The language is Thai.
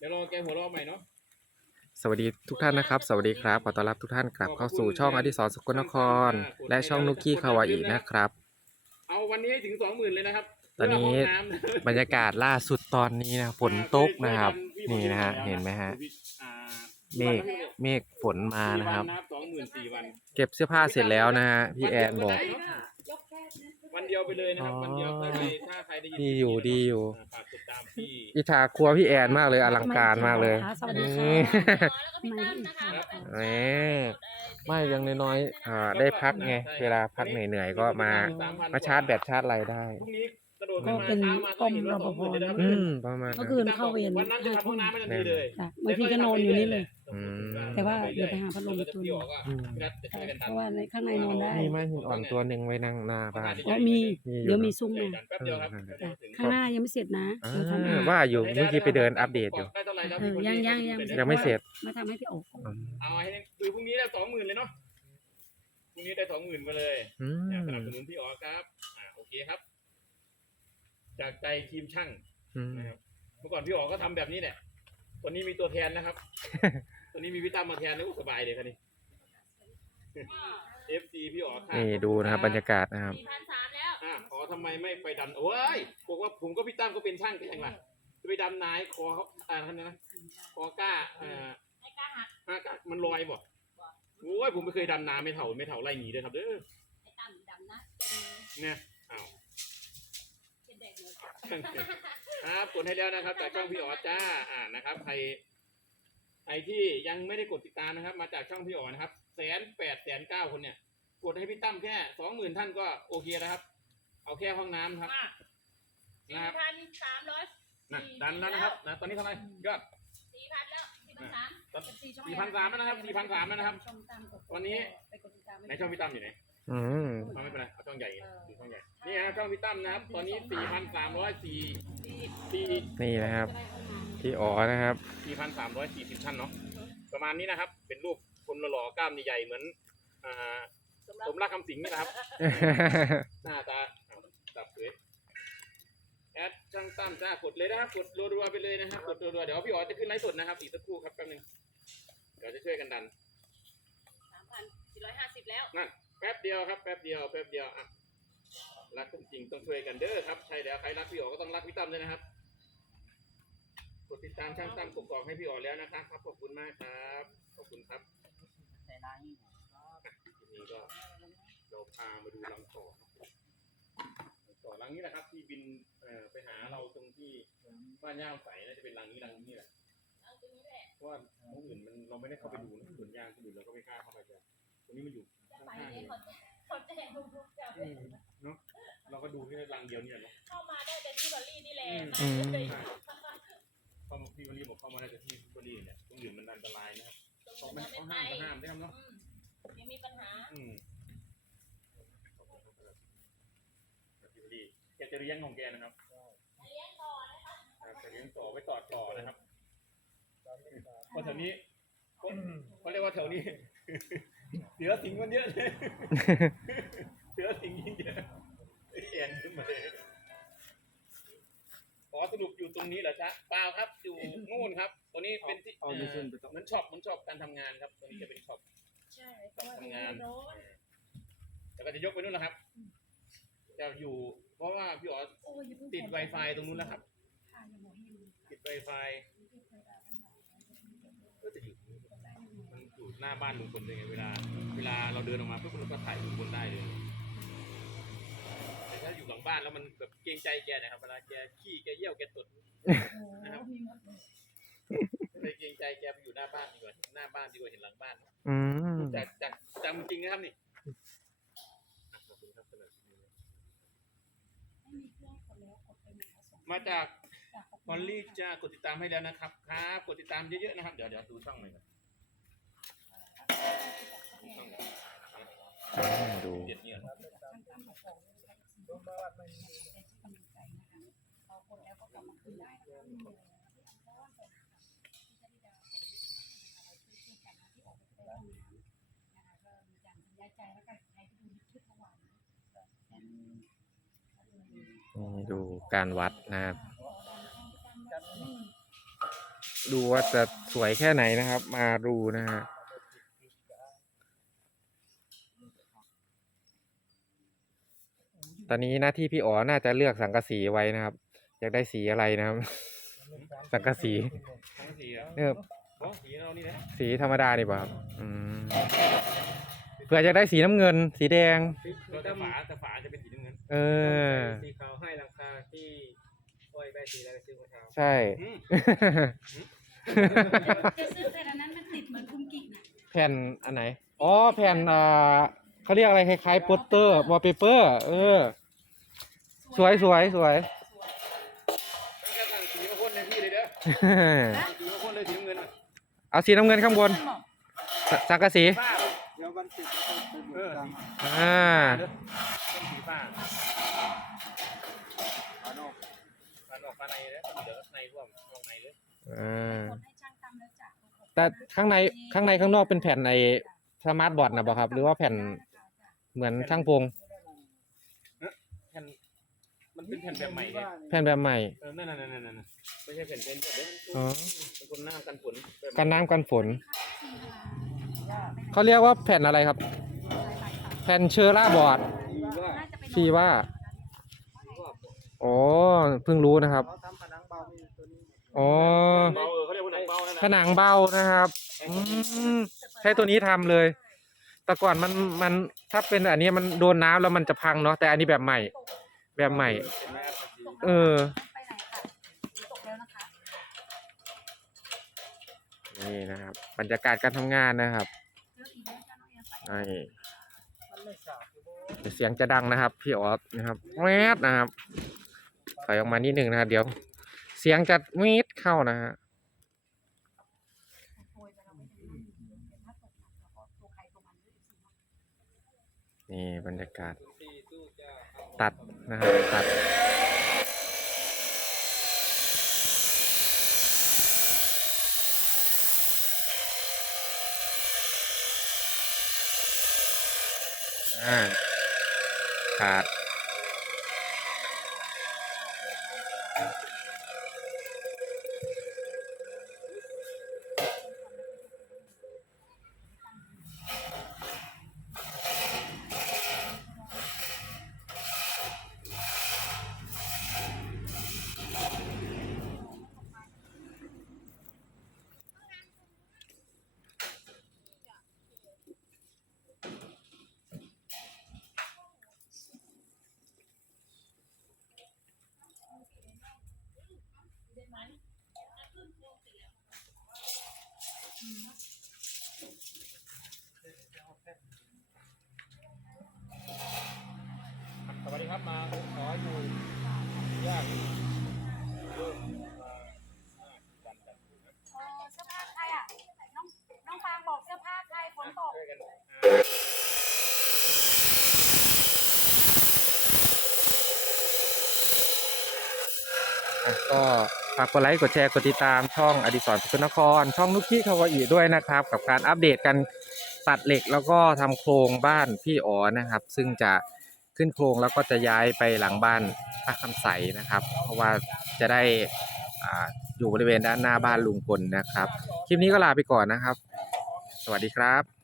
เดี๋ยวรอแกหัวเราะใหม่เนาะ สวัสดีทุกท่านนะครับ สวัสดีครับขอต้อนรับทุกท่านกลับเข้าสู่ช่องอดิศรสกลนคร และช่องนุกกี้คาวาอินะครับ เอาวันนี้ให้ถึงสองหมื่นเลยนะครับตอนนี้เพื่ห้งำะบรรยากาศล่าสุดตอนนี้นะฝนตกนะครับ นี่นะฮะเห็นไหมฮะอ่าเมฆเมฆฝนมานะครับสองหมื่นสี่วันเก็บเสื้อผ้าเสร็จแล้วนะฮะพี่แอนบอก วันเดียวไปเลยนะครับอ๋อวันเดียวถ้าใครถ้าใครได้ยินดีอยู่ดีอยู่าฝากติดตามที่อิจฉาครัวพี่แอนมากเลยอลังการมากเลยสวัสดีค่ะ นี่ไม่ค่ะแหมไม่อยังน้อยๆอ่าได้พักไง เวลาพักเหนื่อยๆก็มา มาชาร์จแบตชาร์จอะไรได้ พรุ่งนี้ กระโดดก็ขึ้นมาเป็นช้ามาต้มเห็นว่ารปภ20,000เลยนะครับอืมประมาณเมื่นั้อนคืนเข้าเวรวันนั้นจะห้าทำห้ทุ่องมน้ำไม่ทันทีเลยจ้ะบางทีก็นอนอยู่นี่เลย อืม แต่ว่าเดี๋ยวไปหาพัดลมไปตัวหนึ่ง อืมเพราะว่าในข้างในนอนได้มีไม้หินอ่อนตัวหนึ่งไว้นั่งหน้าบ้าน ก็มีมีอยู่เดี๋ยวมีซุ้มมาแป๊บเดียวครับจ้ะข้างหน้ายังไม่เสร็จนะอ่าเดี๋ยวทำให้ว่าอยู่เมื่อกี้ไปเดินอัปเดตอยู่ได้เท่าไหร่แล้วเออยังยังยังยังไม่เสร็จ มาทำให้พี่โอ๊คอืมเอาให้คือพรุ่งนี้ได้สองหมื่นเลยเนาะพรุ่งนี้ได้สองหมื่นไปเลยอืเนี่ยสนับมสนุนพี่อ๋อครับอ่าโอเคครับ จากใจทีมช่างอืมนะครับเมื่อก่อนพี่อ๋อก็ทำแบบนี้แหละตัวนี้มีตัวแทนนะครับ ตัวนี้มีพี่ตั้มมาแทนแล้วก็สบายเลยครับนี่ FC พี่อ๋อค่ะนี่ดูนะครับบรรยากาศนะครับ สี่พันสามแล้วอ่าขอทำไมไม่ไปดำโอ้ยบอกว่าผมก็พี่ตั้มก็เป็นช่างแข่งล่ะจะไปดำนายคอเขาอ่าท่านนะนะคอกล้าอ่า ไอ้กล้าหักห้ากะมันลอยบ่โอ้ยผมไม่เคยดำนาไม่เท่าไม่เท่าไรหนีเลยครับเด้อไอ้ต่ำดำนะเป็นเนี่ย ครับกดให้แล้วนะครับ จากช่องพี่อ๋อจ้าอ่านะครับ ใครใครที่ยังไม่ได้กดติดตามนะครับ มาจากช่องพี่อ๋อนะครับแสนแปดแสนเก้าคนเนี่ย กดให้พี่ตั้มแค่สองหมื่นท่านก็โอเคแล้วครับ เอาแค่ห้องน้ำครับมากนะสี่ครับพันสามร้อยนะดันแล้วนะครับนะตอนนี้เท่าไหร่ยอด สี่พันแล้วสี่พันสามตอนสี่พันสามแล้วนะครับสี่พันสามแล้วนะครับวันนี้ ไปกดติดตามในช่องพี่ตั้มอยู่ไหน อืมเอาไม่เป็นไรเอาช่องใหญ่ไงดูช่องใหญ่นี่ฮะช่องพี่ตั้มนะครับ ตอนนี้สี่พันสามร้อยสี่สี่นี่นะครับพี่อ๋อนะครับ สี่พันสามร้อยสี่สิบท่านเนาะประมาณนี้นะครับ เป็นรูปคนหล่อๆกล้ามใหญ่ๆเหมือนอ่าสมรักคำสิงห์นี่นะครับ หน้าตาเอาตับเผยแอดช่างตั้มจ้ากดเลยนะครับกดรัวๆไปเลยนะครับกดรัวๆเดี๋ยวพี่อ๋อจะขึ้นไลฟ์สดนะครับอีกสักครู่ครับแป๊บนึงเดี๋ยวจะช่วยกันดันสามพันสี่ร้อยห้าสิบแล้วนั่น แป๊บเดียวครับ แป๊บเดียว แป๊บเดียวอะรักกันจริงต้องช่วยกันเด้อครับ ใช่แล้วใครรักพี่อ๋อก็ต้องรักพี่ตั้มด้วยนะครับ กดติดตามช่างตั้มกกอกให้พี่อ๋อแล้วนะครับครับ ขอบคุณมากครับ ขอบคุณครับทีนี้ก็เราพามาดูรังต่อรังต่อรังนี้แหละครับ ที่บินเอ่อไปหาเราตรงที่บ้านย่างใสน่าจะเป็นรังนี้รังนี้แหละเอาตรงนี้แหละเพราะว่าตรงอื่นมันเราไม่ได้เข้าไปดูนะสวนยางคนอื่นเราก็ไม่กล้าเข้าไปกัน ตรงนี้มันอยู่จะข้ไปางๆเนี่เลยยเขาเขาแจ้งทุกๆเจ้าอืมเนาะเราก็ดูแค่รังเดียวเนี่ยเนาะเข้ามาได้แต่ที่บอลลี่นี่แหละอืมมาเลยเข้ามาที่วันนี้บอกเข้ามาได้แต่ที่วันนี้เนี่ยตรงอื่นมันอันตรายนะครับตรงเขานี้ไม่เราไม่เขาไปห้ามก็ห้ามได้ครับเนาะอืมยังมีปัญหา อืมที่วันนี้แกจะเลี้ยงของแกนะครับเลี้ยงก่อนนะคะครับจะเลี้ยงต่อไว้ต่อต่อนะครับเพราะแถวนี้เขาเขาเรียกว่าแถวนี้เสือสิงมันเยอะเลยเสือสิงยิ่งเยอะไอ้แอนขึ้นมาเลยขอสรุปอยู่ตรงนี้เหรอจ๊ะเปล่าครับอยู่นู่นครับ ตัวนี้เป็นที่เอาอยู่เส้นไปต่อเหมือนช็อปเหมือนช็อปการทำงานครับ ตัวนี้จะเป็นช็อป ใช่เพราะว่าทำงานโน้นแล้วก็จะยกไปนู่นนะครับ จะอยู่ เพราะว่าพี่อ๋อโอ้ยอย่าเพิ่งติด Wi-Fi ตรงนู้นแล้วครับ ค่ะอย่าบอกให้ดูติด Wi-Fi ก็จะอยู่มัน อยู่หน้าบ้านลุงพลเลยไงเวลา เวลาเราเดินออกมาปุ๊บเราก็ถ่ายลุงพลได้เลย แต่ถ้าอยู่หลังบ้านแล้วมันแบบเกรงใจแกนะครับ เวลาแกขี้แกเยี่ยวแกตดนะครับเลยเกรงใจแกไปอยู่หน้าบ้านดีกว่า หน้าบ้านดีกว่าเห็นหลังบ้าน อืมจากจากจำจริงนะครับนี่อะขอบคุณครับสำหรับคลิปนี้นะมาจากมอลลี่จะกดติดตามให้แล้วนะครับ ครับ กดติดตามเยอะๆนะครับ เดี๋ยวเดี๋ยวดูช่องหน่อยก่อนดูช่องหน่อย ดูนี่ดูการวัดนะครับ ดูว่าจะสวยแค่ไหนนะครับ มาดูนะฮะ ตอนนี้หน้าที่พี่อ๋อน่าจะเลือกสังกะสีไว้นะครับ อยากได้สีอะไรนะครับ สังกะสีทั้งสีอะเออโอ้สีเรานี่นะสีธรรมดาดีกว่าครับอืมเผื่อจะได้สีน้ำเงิน สีแดงก็แต่ฝาแต่ฝาจะเป็นสีน้ำเงินเออ สีขาวให้ราคาที่โอ้ยได้สีอะไรซื้อมาเช้าใช่ อืม จะซื้อแต่อันนั้นมันติดเหมือนคุมกิน่ะแผ่นอันไหน อ๋อ แผ่นอ่าเขาเรียกอะไรคล้ายๆโปสเตอร์วอลเปเปอร์ เออ สวยสวยสวยสีมาพ่นในพี่เลยเด้อสีมาพ่นเลยสีน้ำเงินอะเอาสีน้ำเงินข้างบนสังกะสีเดี๋ยววันติดก็ต้องไปเบิกตังค์อ่าสีฟ้าขานอกฟันอกฟันในแล้วเดี๋ยวในร่วมลงในเลยอ่าแต่ข้างในข้างในข้างนอกเป็นแผ่นในสมาร์ทบอร์ดนะบอกครับ หรือว่าแผ่นเหมือนช่างพงแผ่น มันเป็นแผ่นแบบใหม่ไงแผ่นแบบใหม่ เออนั่นนั่นนั่นนั่นไม่ใช่แผ่นเป็นแบบเด้อ๋อ เป็นคนหน้ากันฝนแบบกันน้ำกันฝน เขาเรียกว่าแผ่นอะไรครับ แผ่นเชอร่าบอร์ดดีว่าฟีว่าอ๋อเพิ่งรู้นะครับเขาทำผนังเบามีตัวนี้อ๋อเบาเออเขาเรียกว่าหนังเบานั่นผนังเบานะครับอืมใช้ตัวนี้ทำเลย แต่ก่อนมันมันถ้าเป็นอันนี้มันโดนน้ำแล้วมันจะพังเนาะแต่อันนี้แบบใหม่ แบบใหม่ เออ นี่นะครับ บรรยากาศการทำงานนะครับนี่เสียงจะดังนะครับ พี่ออสนะครับแมสนะครับถอยออกมานิดหนึ่งนะครับเดี๋ยว เสียงจะมีดเข้านะฮะนี่บรรยากาศ ตัดนะครับตัดขาด สวัสดีครับมาขออยู่ยากเริ่มมากันกันเออเสื้อผ้าใครอะ น้องน้องฟางบอกเสื้อผ้าใครฝนตก ช่วยกันอะก็ ฝากกดไลค์กดแชร์กดติดตามช่องอดิศรสกลนคร ช่องนุกกี้คาวาอิด้วยนะครับ กับการอัปเดตกันตัดเหล็กแล้วก็ทำโครงบ้านพี่อ๋อนะครับ ซึ่งจะขึ้นโครงแล้วก็จะย้ายไปหลังบ้านพระคำใสนะครับ เพราะว่าจะได้อ่าอยู่บริเวณด้านหน้าบ้านลุงพลนะครับ คลิปนี้ก็ลาไปก่อนนะครับ สวัสดีครับ